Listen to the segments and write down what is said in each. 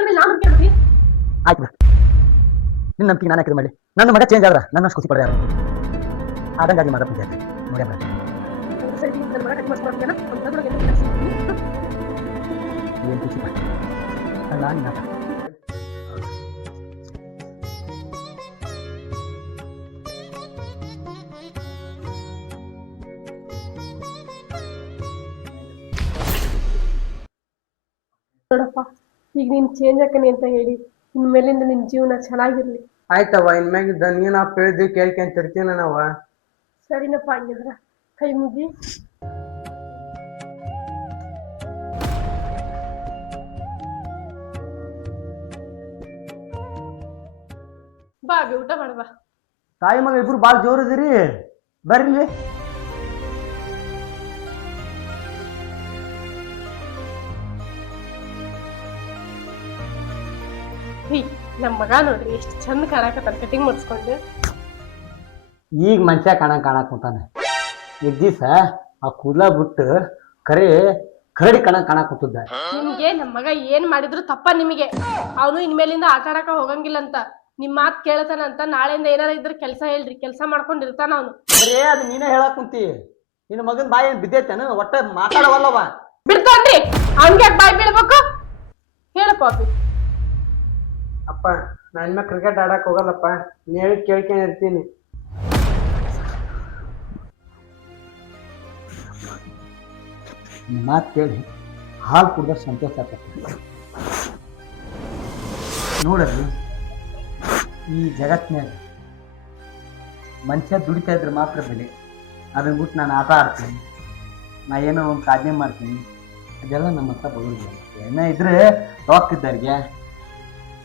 ಆಯ್ತು ನಿನ್ನ ನಂಬಿಕೆ ನಾನು ಯಾಕೆ ಮಾಡಿ ನನ್ನ ಮಗ ಚೇಂಜ್ ಆದ್ರ ನನ್ನ ಖುಷಿ ಪಡ್ಯಾರ ಆದಂಗಾಗಿ ಮಾತಾಡ್ತೀನಿ ನೋಡ್ಯಾರ ಏನು ಖುಷಿ ಪಡ ಅಲ್ಲ ನಿನ್ನ ನೋಡಪ್ಪ ಈಗ ನೀನ್ ಚೇಂಜ್ ಆಕನಿ ಅಂತ ಹೇಳಿ ಇನ್ಮೇಲಿಂದ ನಿನ್ ಜೀವನ ಚೆನ್ನಾಗಿರ್ಲಿ. ಆಯ್ತವ ಇನ್ಮ್ಯಾಗಿದ್ದ ನೀನ್ ಅಪ್ಪ ಹೇಳಿದ್ವಿ ಕೇಳ್ಕೊಂತ ಇರ್ತೀನ ನಾವ. ಸರಿನಪ್ಪ ಹಂಗಿದ್ರ ಕೈ ಮುಗಿ. ಬಾ ಅಭಿ ಊಟ ಮಾಡಬಾ. ತಾಯಿ ಮಗ ಇಬ್ರು ಭಾಳ ಜೋರ್ ಇದೀರಿ ಬರ್ರಿ. ನಮ್ಮ ಮಗ ನೋಡ್ರಿ ಎಷ್ಟು ಚಂದ ಕಾಣಕತ್ತಾನ ಕಟಿಂಗ್ ಮಾಡಿಸ್ಕೊಂಡು. ಈಗ ಮನುಷ್ಯ ಕಾಣಕ್ ಕುಂತಾನೆ. ಈಗ ದಿವಸ ಆ ಕೂದಲ ಬಿಟ್ಟು ಕರಡಿ ಕಾಣಕ್ ಕುಂತಿದ್ದ. ನಿಮ್ಗೆ ನಮ್ಮ ಮಗ ಏನ್ ಮಾಡಿದ್ರು ತಪ್ಪ ನಿಮಗೆ. ಅವನು ಇನ್ಮೇಲಿಂದ ಆಟ ಆಡಕ ಹೋಗಂಗಿಲ್ಲ ಅಂತ ನಿಮ್ ಮಾತ್ ಕೇಳತಾನ ಅಂತ ನಾಳೆಯಿಂದ ಏನಾರ ಇದ್ರ ಕೆಲಸ ಹೇಳ್ರಿ, ಕೆಲಸ ಮಾಡ್ಕೊಂಡಿರ್ತಾನ ಅವನು. ಬರೇ ಅದು ನೀನೇ ಹೇಳಕ್ ಕುಂತಿ. ನಿನ್ನ ಮಗನ್ ಬಾಯಿ ಏನ್ ಬಿದ್ದೈತೇನ? ಒಟ್ಟ ಮಾತಾಡವಲ್ಲವ. ಬಿಡ್ತಾನ್ರಿ ಅವ್ನ್ಗೆ ಬಾಯ್ ಬೀಳ್ಬೇಕು ಹೇಳಪ್ಪ ಅಭಿ. ಅಪ್ಪ ನಾ ಇನ್ಮ್ಯಾಗ ಕ್ರಿಕೆಟ್ ಆಡಕ್ ಹೋಗಲ್ಲಪ್ಪ, ನೀ ಹೇಳಿ ಕೇಳ್ಕೊಂಡ್ ಇರ್ತೀನಿ. ಮಾತು ಕೇಳಿ ಹಾಲು ಕುಡ್ದ ಸಂತೋಷ ಆಗ್ತದೆ. ನೋಡ್ರಿ ಈ ಜಗತ್ತಿನಾಗ ಮನುಷ್ಯ ದುಡಿತಾ ಇದ್ರೆ ಮಾತ್ರ ಬೆಲೆ. ಅದನ್ನ ಬಿಟ್ಟು ನಾನು ಆಟ ಆಡ್ತೀನಿ, ನಾ ಏನೋ ಒಂದು ಸಾಧನೆ ಮಾಡ್ತೀನಿ, ಅದೆಲ್ಲ ನಮ್ಮ ಹತ್ರ ಬರೋದಿಲ್ಲ. ಏನೋ ಇದ್ರೆ ರೊಕ್ಕಿದ್ದವ್ರಿಗೆ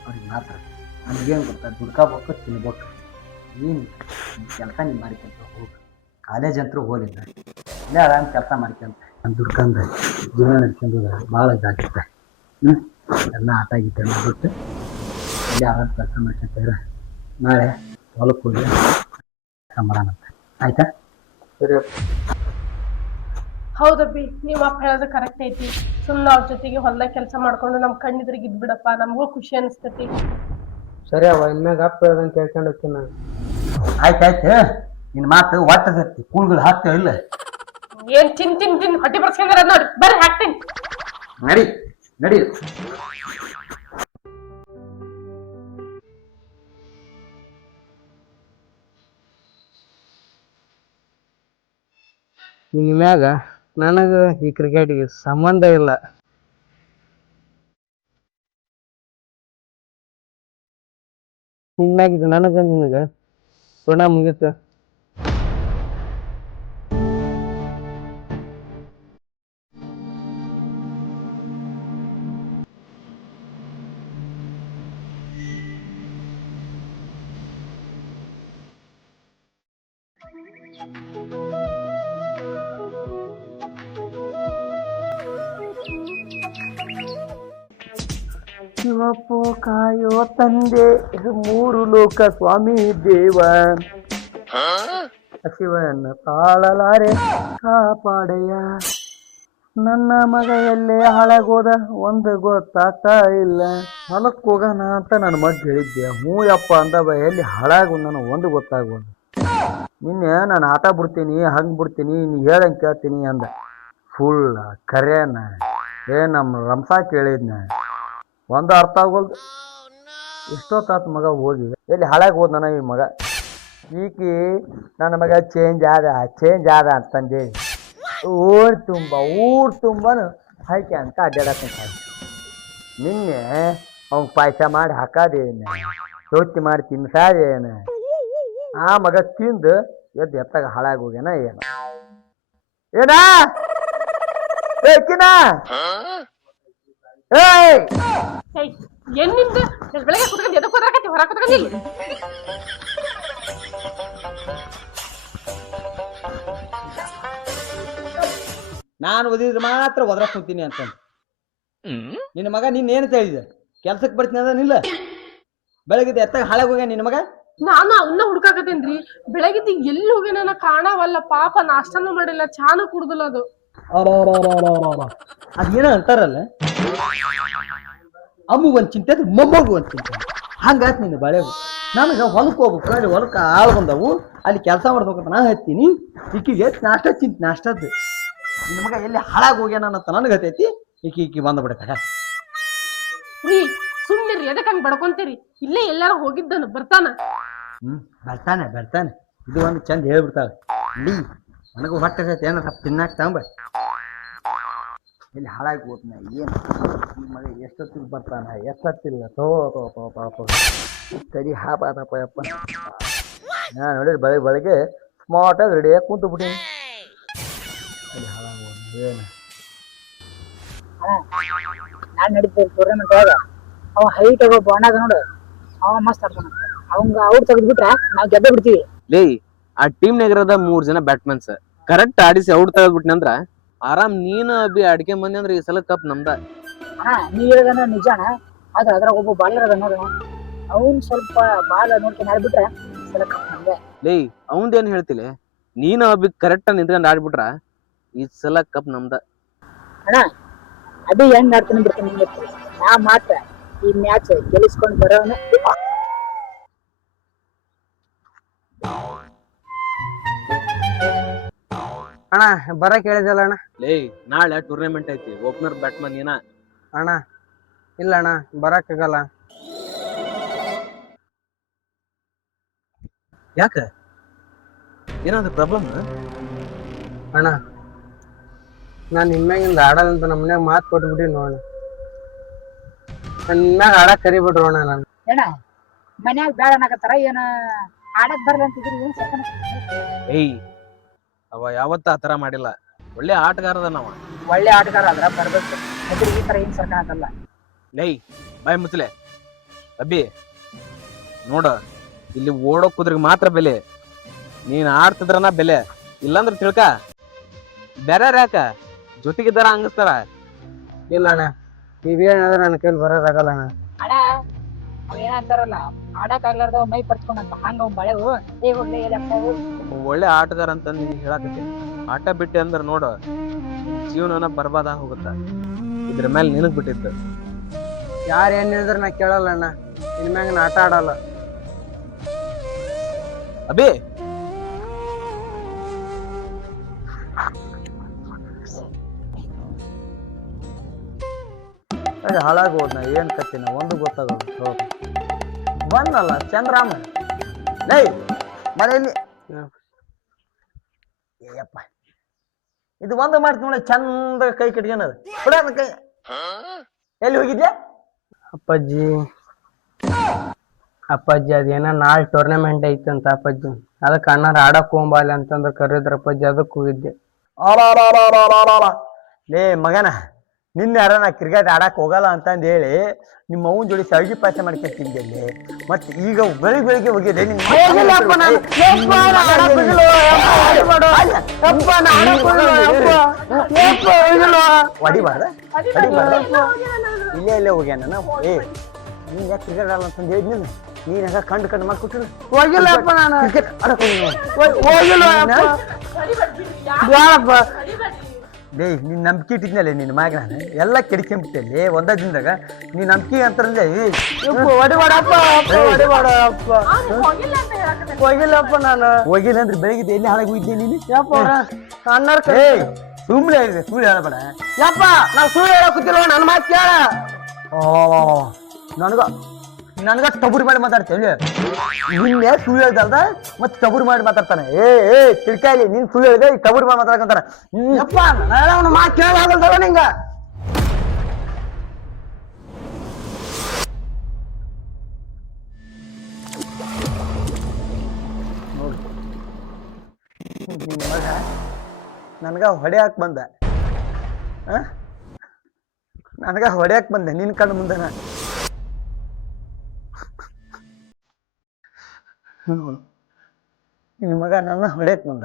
ಅವ್ರಿಗೆ ಮಾತ್ರ. ನಮಗೇನು ಗೊತ್ತಾ, ದುಡ್ಕೋಬೇಕು ತಿನ್ಬೇಕು. ಏನು ಕೆಲಸ ನೀವು ಮಾಡ್ಕೊಂತ ಹೋಗಿ ಕಾಲೇಜ್ ಅಂತೂ ಹೋಗಿಲ್ಲ, ಇಲ್ಲೇ ಆರಾಮ್ ಕೆಲಸ ಮಾಡ್ಕೊಂತ ನಾನು ದುಡ್ಕಂದ ಜೀವನ ನಡ್ಕೊಂಡು ಭಾಳ ಇದಾಗುತ್ತೆ. ಎಲ್ಲ ಆಟ ಗೀಟ ಬಿಟ್ಟು ಇಲ್ಲೇ ಆರಾಮ್ ಕೆಲಸ ಮಾಡ್ಕೊಂತ ನಾಳೆ ಹೊಲಕ್ಕೆ ಹೋಗಿ ಕೆಲಸ ಮಾಡೋಣಂತ. ಆಯ್ತಾ? ಸರಿ. ಹೌದಬ್ಬಿ ನೀವ್ ಅಪ್ಪ ಹೇಳೋದು ಕರೆಕ್ಟ್ ಐತಿ. ಸುಮ್ಮನೆ ಅವ್ರ ಜೊತೆಗೆ ಹೊಲ್ದಾಗ ಕೆಲಸ ಮಾಡ್ಕೊಂಡು ನಮ್ ಕಣ್ಣಿದ್ರಿಗೆ ಇದ್ಬಿಡಪ್ಪ, ನಮಗೂ ಖುಷಿ ಅನಿಸ್ತೈತಿ. ಸರಿ ಅವ ಇನ್ಮ್ಯಾಗ ಅಪ್ಪ ಹೇಳ್ದಂಗೆ ಕೇಳ್ಕೊಂಡು ಹೋಗ್ತೀನಿ ನಾನು. ಆಯ್ತಾಯ್ತು. ನಿನ್ನ ಮಾತು ಒಟ್ಟದತ್ತಿ ಕೂಳ್ಗಳು ಹಾಕ್ತೇವೆ ಇಲ್ಲ? ಏನ್ ತಿನ್ ತಿನ್ ತಿನ್ ಹೊಟ್ಟೆ ಬರ್ಸ್ಕೊಂಡ್ರ ನೋಡಿ, ಬರ್ರಿ ಹಾಕ್ತೀನಿ. ನಡಿ ನಡಿ. ಇನ್ಮ್ಯಾಗ ನನಗೆ ಈ ಕ್ರಿಕೆಟ್ಗೆ ಸಂಬಂಧ ಇಲ್ಲ. ಇನ್ಮ್ಯಾಗ ನನಗೆ ನಿನಗೆ ಋಣ ಮುಗಿತ. ಶಿವಪ್ಪು ಕಾಯೋ ತಂದೆ ಮೂರು ಲೋಕ ಸ್ವಾಮಿ ದೇವ, ಶಿವನ ತಾಳಲಾರೆ ಕಾಪಾಡೆಯ. ನನ್ನ ಮಗ ಎಲ್ಲೇ ಹಾಳಾಗೋದ ಒಂದು ಗೊತ್ತಾಗ್ತಾ ಇಲ್ಲ. ಹೊಲಕ್ಕೆ ಹೋಗೋಣ ಅಂತ ನನ್ನ ಮಗ ಹೇಳಿದ್ದೆ. ಹ್ಞೂ ಯಪ್ಪ ಅಂದವ. ಎಲ್ಲಿ ಹಾಳಾಗು ನಾನು ಒಂದು ಗೊತ್ತಾಗೋದು. ನಿನ್ನೆ ನಾನು ಆಟ ಬಿಡ್ತೀನಿ, ಹಂಗೆ ಬಿಡ್ತೀನಿ, ನೀ ಹೇಳ್ದಂಗೆ ಕೇಳ್ತೀನಿ ಅಂದ. ಫುಲ್ ಕರೆಯನ ನಮ್ಮ ರಂಸ ಕೇಳಿದ್ನ ಒಂದು ಅರ್ಥ ಆಗೋಲ್ದು. ಎಷ್ಟೊತ್ತಾತ ಮಗ ಹೋಗಿ ಎಲ್ಲಿ ಹಾಳಾಗಿ ಹೋದ ನನ್ನ ಈ ಮಗ. ಈಕಿ ನನ್ನ ಮಗ ಚೇಂಜ್ ಆದ ಅಂತಂದೆ. ಊರು ತುಂಬನು ಹಾಕಿ ಅಂತ ಅಡ್ಡಾಡಕ್ಕಂತ. ನಿನ್ನೆ ಅವ್ನು ಪಾಯಸ ಮಾಡಿ ಹಾಕೋದೇನು, ರೊಟ್ಟಿ ಮಾಡಿ ತಿನ್ಸಾದೇನು, ಆ ಮಗ ತಿಂದು ಎದ್ದು ಎತ್ತಾಗ ಹಾಳಾಗಿ ಹೋಗ್ಯಾನ ಏನು. ಏನಾ ಏಕಿನ ಏನ್ ನಿಮ್ದು ಬೆಳಗ್ಗೆ ಕುತ್ಕೊಂಡು ಎದಕ್ಕೆ ಹೋದ್ರಾಕತ್ತಿ ಹೊರ ಕುತ್ಕೊಂಡಿಲ್ಲ? ನಾನು ಓದಿದ್ರೆ ಮಾತ್ರ ಒದ್ರ ಕೂತೀನಿ ಅಂತ. ನಿನ್ನ ಮಗ ನಿನ್ನೇನು ತಿಳಿದ ಕೆಲ್ಸಕ್ಕೆ ಬರ್ತೀನಿ ಅದನಿಲ್ಲ. ಬೆಳಗ್ಗೆ ಎತ್ತಾಗ ಹಾಳಾಗಿ ಹೋಗ್ಯ ನಿನ್ನ ಮಗ. ನಾನು ಅವನ್ನ ಹುಡ್ಕಾಕತ್ತೇನ್ರಿ. ಬೆಳಗಿದ್ದ ಎಲ್ಲಿ ಹೋಗ್ಯಾನ ಕಾಣವಲ್ಲ. ಪಾಪ ನಾಷ್ಟಾನು ಮಾಡಿಲ್ಲ, ಚಾನು ಕುಡ್ದಿಲ್ಲ. ಅದು ಅದೇನೋ ಅಂತಾರಲ್ಲ, ಅಮ್ಮಗೆ ಒಂದು ಚಿಂತೆ ಅಂದ್ರೆ ಮೊಮ್ಮಗು ಒಂದು ಚಿಂತೆ ಹಂಗಾತ್ ನೀನು ಬಾಳೆವು ನನಗೆ ಹೊಲಕ್ಕೆ ಹೋಗ್ಬೇಕು ಅಲ್ಲಿ ಹೊಲಕ್ಕೆ ಆಳು ಬಂದವು ಅಲ್ಲಿ ಕೆಲಸ ಮಾಡ್ಬೇಕಂತ ನಾನು ಹತ್ತೀನಿ ಈಕಿಗೆ ನಾಷ್ಟ ಚಿಂತೆ ನಾಷ್ಟದ್ದು ನಿಮಗ ಎಲ್ಲಿ ಹಾಳಾಗಿ ಹೋಗ್ಯಾನ ಅಂತ ನನಗೆ ಹತ್ತೈತಿ ಈಕಿ ಬಂದ್ಬಿಡ್ತಾರೆ ರೀ ಸುಮ್ನಿರಿ ಎದಕ್ ಹಂಗ್ ಬಡ್ಕೊಂತೀರಿ ಇಲ್ಲೇ ಎಲ್ಲಾರು ಹೋಗಿದ್ದನು ಬರ್ತಾನ. ಬರ್ತಾನೆ ಇದು ಒಂದು ಚಂದ ಹೇಳ್ಬಿಡ್ತಾಳೆ ನಡಿ ನನಗೂ ಹೊಟ್ಟೆ ಏನ ಸ್ವಲ್ಪ ತಿನ್ನಾಕ ತಗೊಂಬ ಇಲ್ಲಿ ಹಾಳಾಗಿ ಹೋದ್ನ ಏನು ಈ ಮಗ ಎಷ್ಟೊತ್ತಿಗೆ ಬರ್ತಾನ ಎಷ್ಟೊತ್ತಿಲ್ಲ ತೋ ಸರಿ ಹಾಪಾದಪ್ಪ ಯಪ್ಪ ನಾನು ನೋಡಿರಿ ಬೆಳಗ್ಗೆ ಸ್ಮಾರ್ಟಾಗಿ ರೆಡಿಯಾಗಿ ಕುಂತು ಬಿಟ್ಟಿನಿ ಇಲ್ಲಿ ಹಾಳಾಗಿ ಹೋದ್ನ ಏನು ನಾನ್ ನಡೀತೇವೆ ಟೂರ್ನಮೆಂಟ್ ಒಳಗ ಅವ ಹೈಟ್ ಆಗೋ ಬಾಣಾಗ ನೋಡು ಅವ ಮಸ್ತ್ ಆಡ್ತಾನ ಅವಂಗ ಔಟ್ ತೆಗೆದ್ಬಿಟ್ರ ನಾವ್ ಗೆದ್ದ ಬಿಡ್ತೀವಿ. ಲೇ ಆ ಟೀಮ್ನಾಗ ಇರೋದ 3 ಜನ ಬ್ಯಾಟ್ಮನ್ಸ್ ಕರೆಕ್ಟ್ ಆಡಿಸಿ ಔಟ್ ತೆಗೆದ್ಬಿಟ್ನಿ ಅಂದ್ರ ಆರಾಮ್ ನೀನು ಅಭಿ ಅಡ್ಕೆ ಮಂದಿ ಅಂದ್ರ ಈ ಸಲ ಕಪ್ ನಮ್ದ. ನೀ ಹೇಳೋದನ್ನ ನಿಜಾನ ಆದ್ರ ಅದ್ರಾಗ ಒಬ್ಬ ಬಾಲರ್ ಅದ ನೋಡ ಅವ್ನ್ ಸ್ವಲ್ಪ ಬಾಲ್ ನೋಡ್ಕೊಂಡು ಆಡ್ಬಿಟ್ರೆ ಸಲ ಕಪ್ ನಮ್ದೆ. ಲೇ ಅವಂದೇನ್ ಹೇಳ್ತಿಲೆ ನೀನು ಅಭಿ ಕರೆಕ್ಟ್ ನಿಂತ್ಕೊಂಡ್ ಆಡ್ಬಿಟ್ರ ಈ ಸಲ ಕಪ್ ನಮ್ದ. ಅದೇ ಹೆಂಗ್ ಆಡ್ತಾನೆ ಬಿಡ್ತಾನೆ ನಾ ಮಾತ್ರ ಈ ಮ್ಯಾಚ್ ಗೆಲ್ಲಿಸ್ಕೊಂಡ್ ಬರೋನ. ಅಣ್ಣ ಬರಕ್ ಹೇಳಿದಲ್ಲ ಅಣ್ಣ. ಲೇ ನಾಳೆ ಟೂರ್ನಮೆಂಟ್ ಐತಿ ಓಪನರ್ ಬ್ಯಾಟ್ಮನ್ ಏನ ಅಣ್ಣ ಇಲ್ಲ ಅಣ್ಣ ಬರಕ್ಕಾಗಲ್ಲ. ಯಾಕ ಏನಾದ್ರು ಪ್ರಾಬ್ಲಮ್? ಅಣ್ಣ ನಾನು ಇನ್ಮ್ಯಾಗಿಂದ ಆಡೋದಂತ ನಮ್ಮ ಮನ್ಯಾಗ ಮಾತು ಕೊಟ್ಬಿಟ್ಟಿ ನೋಡ ನನ್ನ ಇನ್ಮ್ಯಾಗ ಆಡಕ್ ಕರಿಬಿಡ್ರು ಅಣ್ಣ ನಾನು. ಮನ್ಯಾಗ ಬೇಡ ಅನ್ನಕತ್ತಾರ ಏನ ಆಡಕ್ ಬರ್ಲ ಅಂತಿದ್ರಿ ಏನ್ ಸರ್ಕನ? ಏಯ್ ಅವ ಯಾವತ್ತ ಆತರ ಮಾಡಿಲ್ಲ, ಒಳ್ಳೆ ಆಟಗಾರದ ನಾವ. ಒಳ್ಳೆ ಆಟಗಾರ ಆದ್ರ ಬರ್ಬೇಕು ಅದ್ರ ಈ ತರ ಏನ್ ಸರ್ಕನ ಆಗಲ್ಲ. ಲೈ ಬಾಯ್ ಮುಚ್ಚಲೆ ಅಬ್ಬಿ ನೋಡ ಇಲ್ಲಿ ಓಡೋ ಕುದ್ರಿಗೆ ಮಾತ್ರ ಬೆಲೆ, ನೀನ್ ಆಡ್ತಿದ್ರನ ಬೆಲೆ, ಇಲ್ಲಾಂದ್ರ ತಿಳ್ಕ ಬೇರೆ ಯಾಕ ಜೊತೆಗಿದ್ದಾರ ಹಂಗಸ್ತಾರ. ಇಲ್ಲ ಅಣ್ಣ ನೀವೇನಾದ್ರೆ ನನ್ನ ಕೈಲಿ ಬರೋದಾಗಲ್ಲ ಅಣ್ಣ. ಅಣ್ಣ ಅವ್ ಏನಂತಾರಲ್ಲ ಆಡಕ್ ಆಗ್ಲಾರ್ದ ಮೈ ಪರ್ಚ್ಕೊಂಡಂತ ಹಂಗ ಅವ್ ಬಳೆವು ಒಳ್ಳೆ ಆಟಗಾರ ಅಂತ ನೀನ್ ಹೇಳಾಕತ್ತಿ. ಆಟ ಬಿಟ್ಟೆ ಅಂದ್ರ ನೋಡು ಜೀವನನ ಬರ್ಬಾದ ಹೋಗುತ್ತ. ಇದ್ರ ಮೇಲೆ ನಿನಗ್ ಬಿಟ್ಟಿದ್ದು. ಯಾರು ಏನ್ ಹೇಳಿದ್ರೆ ನಾ ಕೇಳಲ್ಲ ಅಣ್ಣ, ಇನ್ಮ್ಯಾಗ ನಾ ಆಟ ಆಡಲ್ಲ. ಅಬಿ ಹಾಳಾಗಿ ಹೋದ್ನ ಏನ್ ಕತ್ತಿನ ಒಂದು ಗೊತ್ತಾಗಲ್ಲ. ಬಂದಲ್ಲ ಚಂದ್ರಾಮ ಲೈ ಮನೆಯಲ್ಲಿ ಏಯಪ್ಪ ಇದು ಒಂದು ಮಾಡ್ತೀನಿ ನೋಡಿ ಚಂದ ಕೈ ಕಟ್ಕೊಂಡದ ಬಿಡ ಕೈ. ಎಲ್ಲಿ ಹೋಗಿದ್ಯಾ? ಅಪ್ಪಾಜಿ ಅದೇನ ನಾಳೆ ಟೂರ್ನಮೆಂಟ್ ಐತಂತ ಅಪ್ಪಾಜಿ, ಅದಕ್ಕೆ ಅಣ್ಣಾರ ಆಡಕ್ ಹೋಗ್ಬಾಲಿ ಅಂತಂದ್ರೆ ಕರೆದ್ರ ಅಪ್ಪಾಜಿ, ಅದಕ್ಕೆ ಹೋಗಿದ್ದೆ. ಲೇ ಮಗನ ನಿನ್ನೆ ಯಾರ ನಾ ಕ್ರಿಕೆಟ್ ಆಡಕ್ ಹೋಗಲ್ಲ ಅಂತಂದು ಹೇಳಿ ನಿಮ್ಮ ಅವನ ಜೋಡಿ ಸಳ್ಗಿ ಪಾಯಸ ಮಾಡ್ಕೊಂತಿದ್ದೆ. ಮತ್ತೆ ಈಗ ಬೆಳಿಗ್ಗೆ ಹೋಗಿದೆ ಹೊಡಿಬಾರ್ದ ಇಲ್ಲೇ ಹೋಗ್ಯಾನ ನಾವು. ನೀನ್ ಯಾಕೆ ಕ್ರಿಕೆಟ್ ಆಡಲ್ಲ ಅಂತಂದು ಹೇಳಿದ್ನಿ, ನೀನ್ ಯಾಕ ಕಂಡು ಮಾಡ್ಕೊಟ್ಟಿಲ್ಲ. ಹೋಗಿಲ್ಲಪ್ಪ ನಾನು ಕ್ರಿಕೆಟ್ ಆಡಕ್ ಲೇ ನೀನ್ ನಂಬಿಕೆ ಇಟ್ಟಿದ್ನಲ್ಲ ನಿನ್ನ ಮ್ಯಾಗ ನಾನು ಎಲ್ಲ ಕೆಡ್ಕೊಂಬಿಟ್ಟೆ ಒಂದ ದಿನದಾಗ. ನೀ ನಂಬಿಕೆ ಅಂತಂದ್ರೆ ಹೋಗಿಲ್ಲಪ್ಪ ನಾನು. ಹೋಗಿಲ್ಲ ಅಂದ್ರೆ ಬೆಳಗ್ಗೆ ಎಲ್ಲಿ ಹಾಳಾಗಿ ಹೋಗಿದ್ದೆ ನೀನು? ಅಣ್ಣಾರ ಸುಳ್ಳು ಹೇಳಿದೆ, ಸುಳ್ಳು ಹೇಳಬೇಡ ಯಪ್ಪ. ನಾವ್ ಸುಳ್ಳು ಹೇಳಕುತ್ತಿಲ್ಲ, ನನ್ನ ಮಾತು ಕೇಳ. ನನಗ ಟಬುರಿ ಮಾಡಿ ಮಾತಾಡ್ತೇವೆ. ನಿನ್ನೆ ಸುಳ್ಳು ಹೇಳ್ದಲ್ದ ಮತ್ತೆ ಟಬುರಿ ಮಾಡಿ ಮಾತಾಡ್ತಾನೆ. ತಿಳ್ಕಾಯಿಲಿ ನೀನ್ ಸುಳ್ಳು ಹೇಳಿದೆ ಟಬುರಿ ಮಾಡಿ ಮಾತಾಡ್ಕಂತಾರ. ಯಪ್ಪ ಅವನ ಮಾತು ಕೇಳಾಗಲ್ದವ ನಿಂಗ. ನಿನ್ನ ಮಗ ನನಗ ಹೊಡೆಯಾಕ್ ಬಂದ, ನನಗ ಹೊಡೆಯಾಕ್ ಬಂದೆ ನಿನ್ ಕಣ್ಣು ಮುಂದೆನ. ನಿನ್ನ ಮಗ ನನ್ನ ಹೊಡೆಯಕ್ ಬಂದ.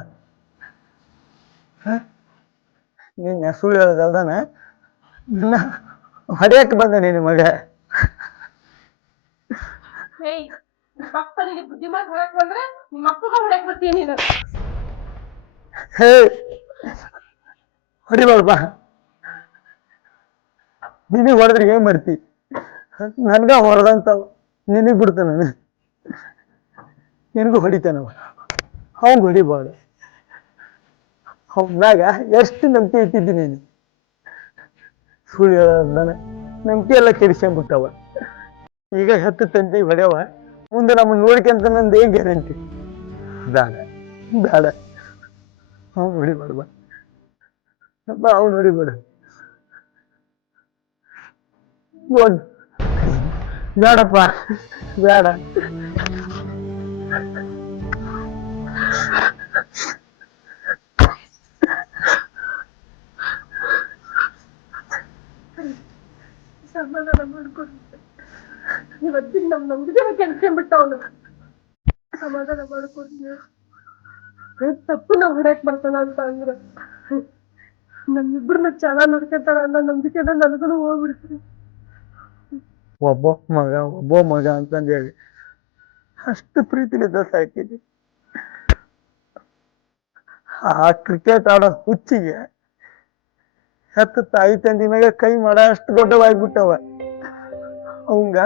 ನೀನ್ ಸುಳ್ಳು ಹೇಳದಲ್ದಾನ ನನ್ನ ಹೊಡೆಯಕ್ ಬಂದ ನಿನ್ನ ಮಗ. ಬುದ್ಧಿ ಮಾತು ಹೊರಕ್ ಬಂದ್ರೆ ನಿಮ್ಮ ಅಪ್ಪಗ ಹೊಡಕ್ ಬರ್ತೀನಿ ನೀನು. ಹೊಡಿಬಾರ್ಬ, ನೀನೇ ಹೊಡೆದ್ರೆ ಏನ್ ಮಾಡ್ತಿ? ನನ್ಗ ಹೊರದಂತಾವ ನಿನಗ್ ಬಿಡ್ತಾನ ನಿನಗೂ ಹೊಡಿತಾನವ ಅವ್ನ್ ಹೊಡಿಬಾರ್ದ ಅವನಾಗ ಎಷ್ಟು ನಂಬಿಕೆ ಇಟ್ಟಿದ್ದೀನಿ ನೀನು ಸುಳ್ಳು ಹೇಳೋದಾನೆ ನಂಬಿಕೆ ಎಲ್ಲ ಕೆಡಿಸ್ಕೊಂಡ್ಬಿಟ್ಟವ ಈಗ ಹತ್ತು ತಂತಿ ಹೊಡೆಯವ ಮುಂದೆ ನಮ್ಮನ್ನ ನೋಡ್ಕೊಂತ ನಂದು ಏನ್ ಗ್ಯಾರಂಟಿ ಬೇಡ ಬೇಡ ಅವ್ನು ಹೊಡಿಬಾರ್ದ ಅವ್ನು ಹೊಡಿಬೇಡ ನೋಡ್ ಬೇಡಪ್ಪ ಬೇಡ ಸಮಾಧಾನ ಮಾಡ್ಕೊಂಡು ಇವತ್ತಿನ ನಮ್ ನಂಬಿಕೆ ಕೆಲ್ಸ್ಕೊಂಡ್ಬಿಟ್ಟ ಅವನು ಸಮಾಧಾನ ಮಾಡ್ಕೊಂಡು ತಪ್ಪು ನಾವ್ ಹೊಡ್ಯಾಕ್ ಬರ್ತಾನ ಅಂತ ಅಂದ್ರ ನಮ್ಮಿಬ್ರನ್ನ ಚೆನ್ನಾಗ್ ನೋಡ್ಕೊಂತಾಳ ಅನ್ನೋ ನಂಬಿಕೆನ ನನಗೂ ಹೋಗ್ಬಿಡ್ತೀನಿ. ಒಬ್ಬ ಮಗ ಅಂತಂದು ಹೇಳಿ ಅಷ್ಟು ಪ್ರೀತಿಲಿದ್ದ ಸಾಕಿದ್ವಿ ಆ ಕ್ರಿಕೆಟ್ ಆಡೋ ಹುಚ್ಚಿಗೆ ಹೆತ್ತ ತಾಯಿ ತಂದಿ ಮ್ಯಾಗ ಕೈ ಮಾಡ ಅಷ್ಟು ದೊಡ್ಡವಾಗ್ಬಿಟ್ಟವ ಅವಂಗ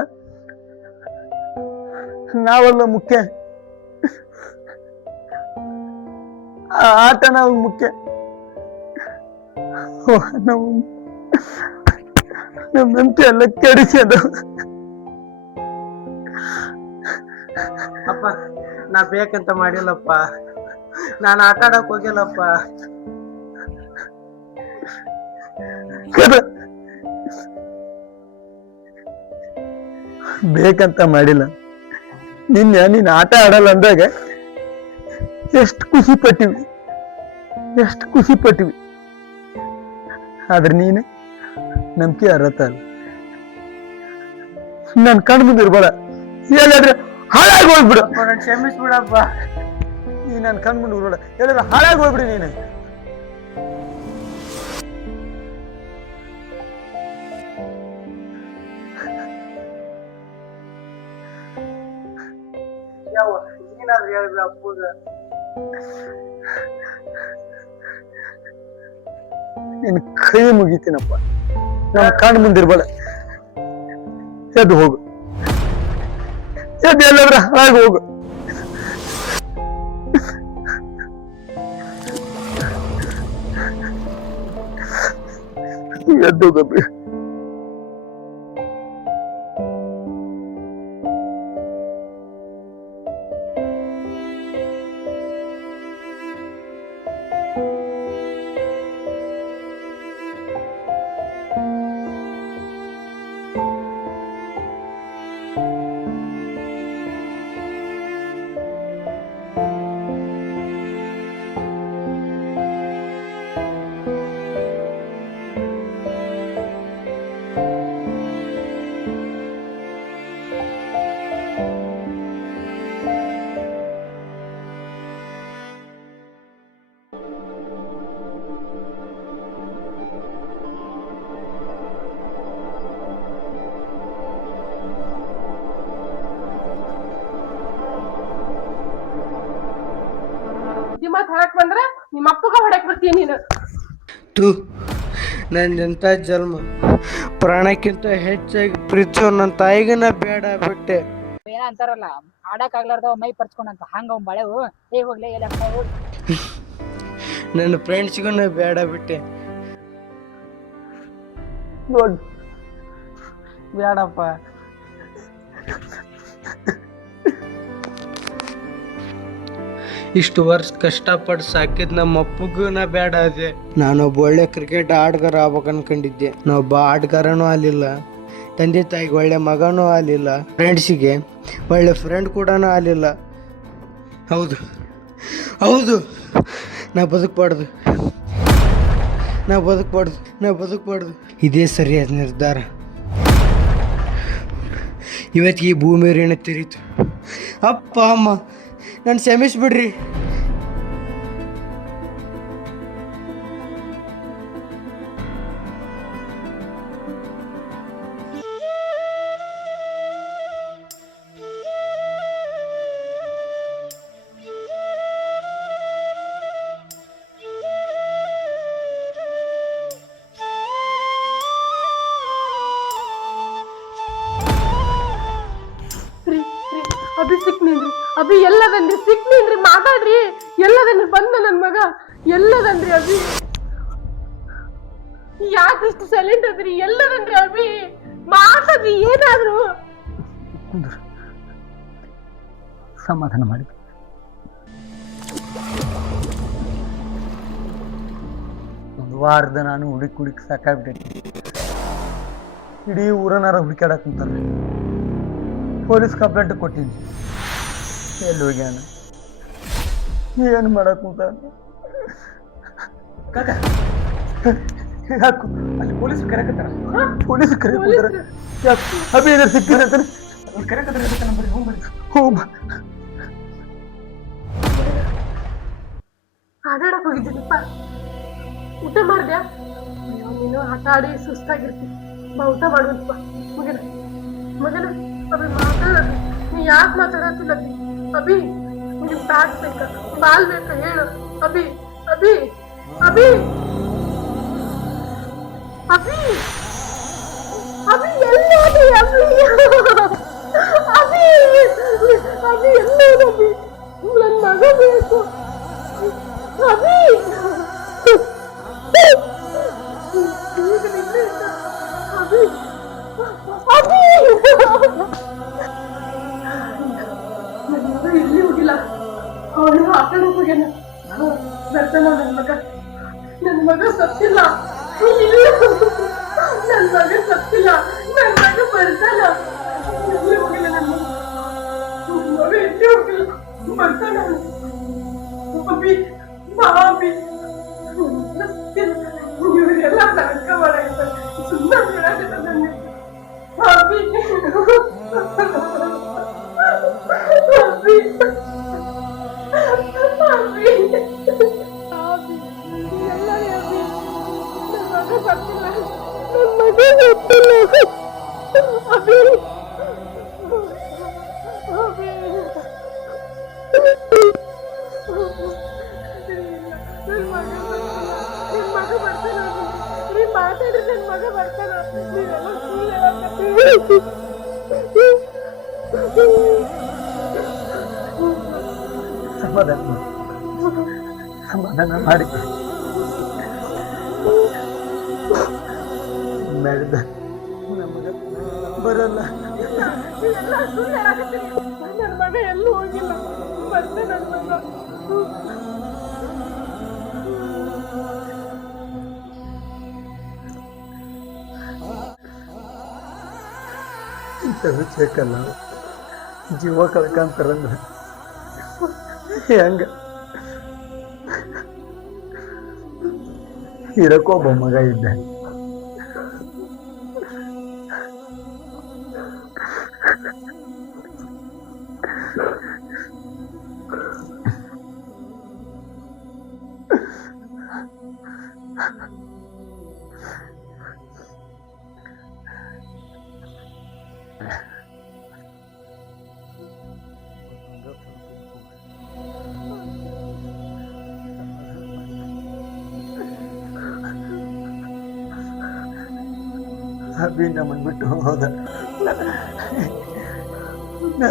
ನಾವೆಲ್ಲ ಮುಖ್ಯ ಆ ಆಟ ನಾವು ಮುಖ್ಯ ನಾವು ನಮ್ ನಂಬಿಕೆ ಎಲ್ಲ ಕೆಡಿಸಿ ಅದ ಅಪ್ಪ ನಾ ಬೇಕಂತ ಮಾಡಿಲ್ಲಪ್ಪ ನಾನು ಆಟ ಆಡಕ್ ಹೋಗಿಲ್ಲಪ್ಪ ಬೇಕಂತ ಮಾಡಿಲ್ಲ ನೀನ್ ಆಟ ಆಡಲ್ಲ ಅಂದಾಗ ಎಷ್ಟು ಖುಷಿ ಪಟ್ಟಿವಿ ಆದ್ರೆ ನೀನು ನಂಬಿಕೆ ಅರ್ಹತ ಅಲ್ಲ ನನ್ ಕಣ್ ಮುಂದೆ ಇರ್ಬೇಡ ಎಲ್ಲಾದ್ರೆ ಹಾಳಾಗಿ ಹೋಗ್ಬಿಡು ಕ್ಷಮಿಸ್ಬಿಡಪ್ಪ ನೀ ನನ್ ಕಣ್ ಮುಂದೆ ಇರ್ಬೇಡ ಎಲ್ಲಾದ್ರೆ ಹಾಳಾಗಿ ಹೋಗ್ಬಿಡಿ ನೀನು ನೀನಾದ್ರೂ ಹೇಳ್ಬಿ ಅಪ್ಪಗ ನಿನ್ ಕೈ ಮುಗಿತೀನಪ್ಪ ನನ್ ಕಣ್ ಮುಂದಿರ್ಬೇಡ ಎದ್ದು ಹೋಗು ಎದ್ದು ಎಲ್ಲಾದ್ರೆ ಹಾಳಾಗಿ ಹೋಗು ಎದ್ದು ಹೋಗಬ್ಬಿ ಮಾತ್ ಹೊರಕ್ ಬಂದ್ರ ನಿಮ್ಮ ಅಪ್ಪಗ ಹೊಡಕ್ ಬರ್ತೀಯ ನೀನು ತು ನಂದೆಂತ ಜನ್ಮ ಪ್ರಾಣಕ್ಕಿಂತ ಹೆಚ್ಚಾಗಿ ಪ್ರೀತಿಸೋ ನನ್ನ ತಾಯಿಗನ ಬೇಡ ಬಿಟ್ಟೆ ಏನ ಅಂತಾರಲ್ಲ ಆಡಕ್ ಆಗ್ಲಾರ್ದವ ಮೈ ಪರ್ಚ್ಕೊಂಡಂತ ಹಂಗ ಅವ್ನ್ ಬಳೆವು ಹೋಗ್ಲಿ ಎಲ್ಲ ನನ್ನ ಫ್ರೆಂಡ್ಸ್ಗೂ ಬೇಡ ಬಿಟ್ಟೆ ನೋಡ್ ಬೇಡಪ್ಪ ಇಷ್ಟು ವರ್ಷ ಕಷ್ಟಪಟ್ಟು ಸಾಕಿದ್ ನಮ್ಮ ಅಪ್ಪಗೂ ನಾ ಬೇಡ ಅದೇ ನಾನೊಬ್ಬ ಒಳ್ಳೆ ಕ್ರಿಕೆಟ್ ಆಟಗಾರ ಆಗ್ಬೇಕು ಅನ್ಕೊಂಡಿದ್ದೆ ನಾವೊಬ್ಬ ಆಟಗಾರನೂ ಆಗಲಿಲ್ಲ ತಂದೆ ತಾಯಿಗೆ ಒಳ್ಳೆ ಮಗನೂ ಆಗಲಿಲ್ಲ ಫ್ರೆಂಡ್ಸಿಗೆ ಒಳ್ಳೆ ಫ್ರೆಂಡ್ ಕೂಡ ಆಗಲಿಲ್ಲ ಹೌದು ಹೌದು ನಾ ಬದುಕಬಾರ್ದು ಇದೇ ಸರಿಯಾದ ನಿರ್ಧಾರ ಇವತ್ತಿಗೆ ಈ ಭೂಮಿ ಋಣ ತಿರೀತು ಅಪ್ಪ ಅಮ್ಮ ನಾನು ಕ್ಷಮಿಸ್ಬಿಡ್ರಿ ಅಭಿ ಸಿಕ್ನೇನ್ರಿ, ಅಭಿ ಎಲ್ಲದನ್ರಿ, ಸಿಕ್ನೇನ್ರಿ, ಮಾತಾಡ್ರಿ, ಎಲ್ಲದನ್ರಿ, ಬಂದ ನನ್ ಮಗ, ಎಲ್ಲದನ್ರಿ ಅಭಿ. ಯಾಕೆ ಇಷ್ಟು ಸೈಲೆಂಟ್ ಅದ್ರಿ? ಎಲ್ಲದನ್ರಿ ಅಭಿ, ಮಾತಾಡ್ರಿ, ಏನಾದ್ರು ಕುಂದ್ರು, ಸಮಾಧಾನ ಮಾಡಿ. ಒಂದು ವಾರದ ನಾನು ಹುಡುಕಿ ಸಾಕಾಗ್ಬಿಟ್ಟೈತಿ. ಇಡೀ ಊರನಾರ ಹುಡುಕಾಡಕ್ ಕುಂತಾರೆ. ಪೊಲೀಸ್ ಕಂಪ್ಲೇಂಟ್ ಕೊಟ್ಟೀನಿ, ಎಲ್ಲಿ ಹೋಗ್ಯಾನ, ಏನು ಮಾಡಕ್ ಕುಂತ. ಯಾಕು ಅಲ್ಲಿ ಪೊಲೀಸ್ ಕರೆಕತ್ತಾರ, ಪೊಲೀಸ್ ಕರೆ ಕುಂತಾರ. ಯಾಕೆ ಅಭಿ ಏನಾರು ಸಿಗ್ತಾನೆ ಅಂತಾನೆ ಕರೆಕತ್ತಾರ. ಹೋಗ್ ಆಟಾಡಕ್ ಹೋಗಿದ್ದೀನಪ್ಪ. ಊಟ ಮಾಡ್ದ್ಯಾ? ನೀನು ಆಟ ಆಡಿ ಸುಸ್ತಾಗಿರ್ತಿ, ಬಾ ಊಟ ಮಾಡುವಂತಪ್ಪ. ಮಗನ ಮಗನ ಅಭಿ ಮಾತಾಡ, ನೀ ಯಾಕೆ ಮಾತಾಡತ್ತಿಲ್ಲ ಅಭಿ? ನಿನ್ ಬ್ಯಾಗ್ ಬೇಕ, ಬಾಲ್ ಬೇಕ, ಹೇಳು ಅಭಿ. ಅಭಿ ಅಭಿ ಅಭಿ ಅಭಿ ಎಲ್ಲೋದಿ ಅಭಿ? ಅಭಿ ಅಭಿ ಎಲ್ಲೋದಿ ಅಭಿ? ನನ್ ಮಗ ಬೇಕು ಅಭಿ. ಈಗ ನಿನ್ನೆ ಇದ್ದ ಅಭಿ, ಅಭಿ ನನ್ ಮಗ ಎಲ್ಲಿ ಹೋಗಿಲ್ಲ, ಅವನು ಆಟಾಡಕ್ ಹೋಗ್ಯಾನ. ಬರ್ತಾನ ನನ್ ಮಗ ಸತ್ತಿಲ್ಲ, ನನ್ ಮಗ ಸತ್ತಿಲ್ಲ, ನನ್ ಮಗ ಬರ್ತಾನ. ಎಲ್ಲಿ ಹೋಗಿಲ್ಲ ನನ್ ಮಗ ಎಲ್ಲಿ ಹೋಗಿಲ್ಲ, ಬರ್ತಾನ ಅಭಿ. ಬಾ ಅಭಿ, ಇವರೆಲ್ಲ ತನಕ ಮಾಡಾಗಿರ್ತಾರೆ, ಸುಮ್ಮನೆ ಬಿಡಾಕತ್ತ ನನ್ನ ಅಭಿ. ಅಭಿ ಅಭಿ ಅಭಿ ಎಲ್ಲರೇ ಅಭಿ, ನನ್ನ ಮಗ ಬರ್ತಿಲ್ಲ, ನನ್ನ ಮಗ ಗೊತ್ತಿಲ್ಲ ಅಭಿ. ಅಭಿ ನನ್ ಮಗ ಬರ್ತಾನ, ನೀವ್ ಮಾತಾಡ್ರಿ, ನನ್ ಮಗ ಬರ್ತಾನ. ನೀವೆಲ್ಲ ಸುಳ್ಳು ಹೇಳಕತ್ತೀರಿ. ಸಮಾಧಾನ ಮಾಡಿ ಮಾಡಿದ ನಮಗ ಬರಲ್ಲ. ನೀವೆಲ್ಲ ಸುಳ್ಳು ಹೇಳಕತ್ತೀರಿ. ನನ್ ಮಗ ಎಲ್ಲೂ ಹೋಗಿಲ್ಲ, ಬರ್ತಾನ ನನ್ ಮಗ. ಇಂಥ ವಿಷಯಕ್ಕಲ್ಲ ಜೀವ ಕಳ್ಕಂತಾರಂದ್ರೆ ಹೆಂಗ? ಇರಕ್ಕೊಬ್ಬ ಮಗ ಇದ್ದ, ಅಭಿ ನಮ್ಮನ್ ಬಿಟ್ಟು ಹೋದ.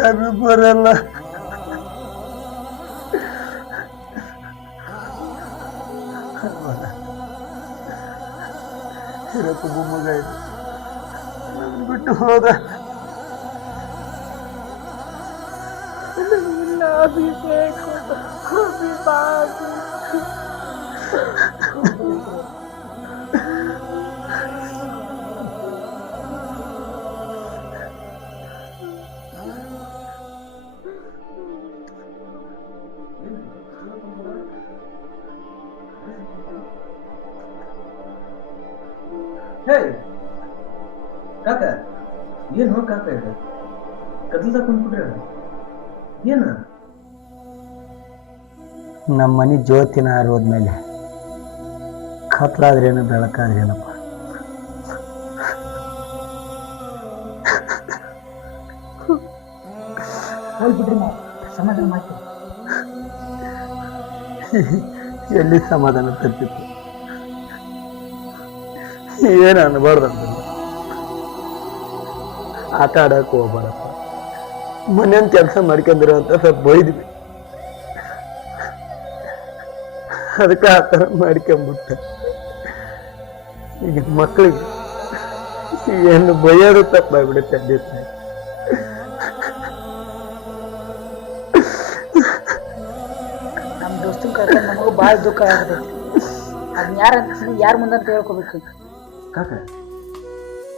ಅಭಿ ಬರಲ್ಲ. ಇರಕ್ಕೊಬ್ಬ ಮಗ ಇದೆ, ನಮ್ಮನ್ ಬಿಟ್ಟು ಹೋದ. ಇಲ್ಲ ಅಭಿ ಬೇಕು, ಅಭಿ ಬಾ ಅಭಿ. ಹೇ ಕಾಕ, ಏನ್ ಹೋಗ್ ಕಾಕ ಇದು ಕದಲ್ದಾಗ ಕುಂತ್ಬಿಟ್ರೆ ಏನ? ನಮ್ಮ ಮನೆ ಜ್ಯೋತಿನ ಆರೋದ್ಮೇಲೆ ಕತ್ಲಾದ್ರೇನು ಬೆಳಕಾದ್ರೇನಪ್ಪ. ಹೋಗ್ಬಿಡ್ರಿ ನಾವು ಸಮಾಧಾನ ಮಾಡ್ತೀವಿ. ಎಲ್ಲಿ ಸಮಾಧಾನ ತಪ್ಪಿತ್ತು, ಏನು ಅನ್ಬಾರ್ದಂತ. ಆಟ ಆಡಕ್ಕೆ ಹೋಗ್ಬೇಡಪ್ಪ, ಮನೆಯನ್ ಕೆಲಸ ಮಾಡ್ಕೊಂಡ್ರು ಅಂತ ಸ್ವಲ್ಪ ಬೈದ್ವಿ. ಅದಕ್ಕೆ ಆ ಥರ ಮಾಡ್ಕೊಂಬಿಟ್ಟ. ಈಗ ಮಕ್ಕಳಿಗೆ ಏನು ಬೈಯೋದು ತಪ್ಪಾಗ್ಬಿಡುತ್ತೆ ತಂದೆ ತಾಯಿ. ನಮ್ಮ ದೋಸ್ತನ ಕರ್ಕೊಂಡು ನಮಗೂ ಭಾಳ ದುಃಖ ಆಗ್ತೈತಿ. ಅದನ್ನ ಯಾರ ಮುಂದಂತ ಹೇಳ್ಕೊಬೇಕು. ಕಾಕ,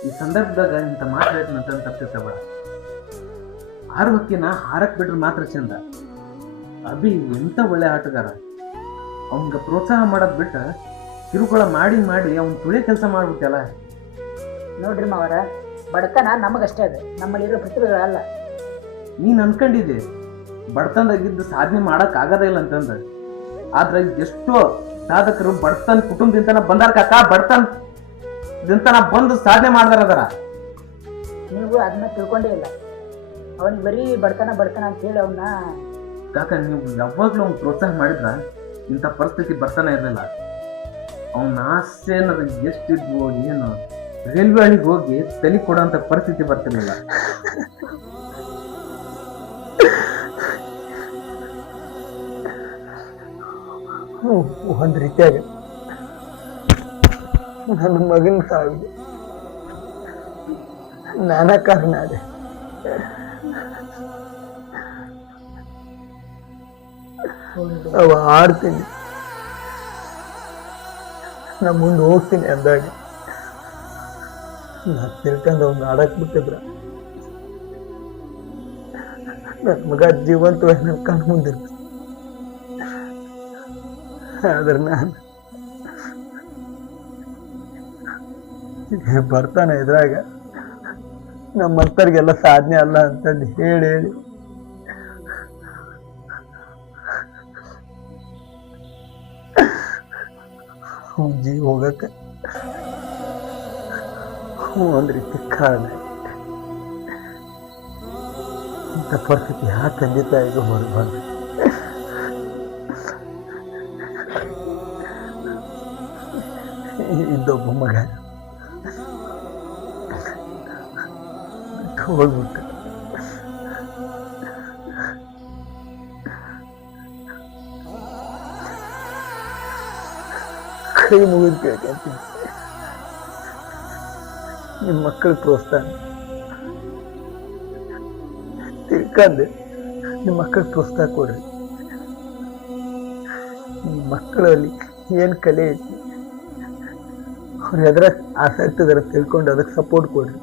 ಈ ಸಂದರ್ಭದಾಗ ಇಂಥ ಮಾತು ಹೇಳ್ತೀನಂತ ತಪ್ಪಿರ್ತಾವ. ಹಾರೋಕಿನ ಹಾರಕ್ ಬಿಟ್ರೆ ಮಾತ್ರ ಚಂದ. ಅಭಿ ಎಂತ ಒಳ್ಳೆ ಆಟಗಾರ. ಅವನ್ಗ ಪ್ರೋತ್ಸಾಹ ಮಾಡೋದ್ ಬಿಟ್ಟ ಕಿರುಕುಳ ಮಾಡಿ ಮಾಡಿ ಅವ್ನ್ ತುಳಿ ಕೆಲಸ ಮಾಡ್ಬಿಟ್ಟಲ್ಲ. ನೋಡ್ರಿ ಮಾವರ, ಬಡತನ ನಮಗಷ್ಟೇ ಅದ, ನಮ್ಮಲ್ಲಿರೋ ಪ್ರತಿಭೆಗಳಲ್ಲ. ನೀನ್ ಅನ್ಕೊಂಡಿದ್ದೆ ಬಡತನದಾಗಿದ್ದು ಸಾಧನೆ ಮಾಡಕ್ ಆಗದೇ ಇಲ್ಲ ಅಂತಂದ. ಆದ್ರೆ ಎಷ್ಟೋ ಸಾಧಕರು ಬಡತನ ಕುಟುಂಬದಿಂದನ ಬಂದಾರ ಕಾಕ. ಬಡತನದಿಂದನ ಬಂದು ಸಾಧನೆ ಮಾಡ್ದಾರ ಅದರ. ನೀವು ಅದನ್ನ ತಿಳ್ಕೊಂಡೇ ಇಲ್ಲ. ಅವನಿಗೆ ಬರೀ ಬಡತನ ಅಂತ ಹೇಳಿ ಅವನ್ನ ಕಾಕ, ನೀವು ಯಾವಾಗ್ಲೂ ಅವ್ನ್ ಪ್ರೋತ್ಸಾಹ ಮಾಡಿದ್ರ ಇಂಥ ಪರಿಸ್ಥಿತಿ ಬರ್ತಾನೆ ಇರಲಿಲ್ಲ. ಅವನ ಆಸೆ ಅನ್ನೋದು ಎಷ್ಟಿದ್ವು ಏನು, ರೈಲ್ವೆ ಹಳಿಗೆ ಹೋಗಿ ತಲೆ ಕೊಡೋಂಥ ಪರಿಸ್ಥಿತಿ ಬರ್ತಿರ್ಲಿಲ್ಲ. ಒಂದ್ ರೀತಿಯಾಗ ನನ್ನ ಮಗನ ಸಾವಿಗೆ ನಾನಾ ಕಾರಣ ಅದೇ. ಅವ ಆಡ್ತೀನಿ, ನಾ ಮುಂದೆ ಹೋಗ್ತೀನಿ ಅಂದಾಗ ನಾ ತಿಳ್ಕೊಂಡು ಅವ್ನ ಆಡಕ್ ಬಿಟ್ಟಿದ್ರ ನನ್ನ ಮಗ ಜೀವಂತವಾಗಿ ನನ್ನ ಕಣ್ಣು ಮುಂದಿರ್ತ. ಆದ್ರೆ ನಾನು ಬರ್ತಾನೆ ಇದ್ರಾಗ ನಮ್ಮಂತರ್ಗೆಲ್ಲ ಸಾಧನೆ ಅಲ್ಲ ಅಂತಂದು ಹೇಳಿ ಜೀವ ಹೋಗಕ್ಕೆ ಒಂದ್ ರೀತಿ ಕಾರಣ. ಇಂಥ ಪರಿಸ್ಥಿತಿ ಯಾಕೆ ತಂದೆ ತಾಯಿಗೂ ಹೊರಬಾರ್ದು. ಇದ್ದೊಬ್ಬ ಮಗ ಹೋಗ್ಬಿಟ್ಟು ಕೈ ಮುಗಿದು ಕೇಳ್ಕೊಂತೀನಿ, ನಿಮ್ಮ ಮಕ್ಕಳ ಪ್ರೋತ್ಸಾಹ ತಿಳ್ಕೊಂಡು ನಿಮ್ಮ ಮಕ್ಕಳ ಪ್ರೋತ್ಸಾಹ ಕೊಡ್ರಿ. ನಿಮ್ಮ ಮಕ್ಕಳಲ್ಲಿ ಏನು ಕಲೆ ಐತಿ, ಅವ್ರು ಎದ್ರ ಆಸಕ್ತಿ ಅದರ ತಿಳ್ಕೊಂಡು ಅದಕ್ಕೆ ಸಪೋರ್ಟ್ ಕೊಡ್ರಿ,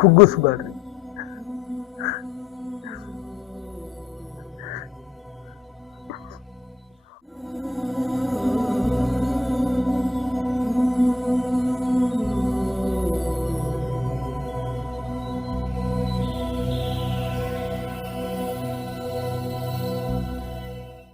ಕುಗ್ಗಿಸ್ಬೇಡ್ರಿ.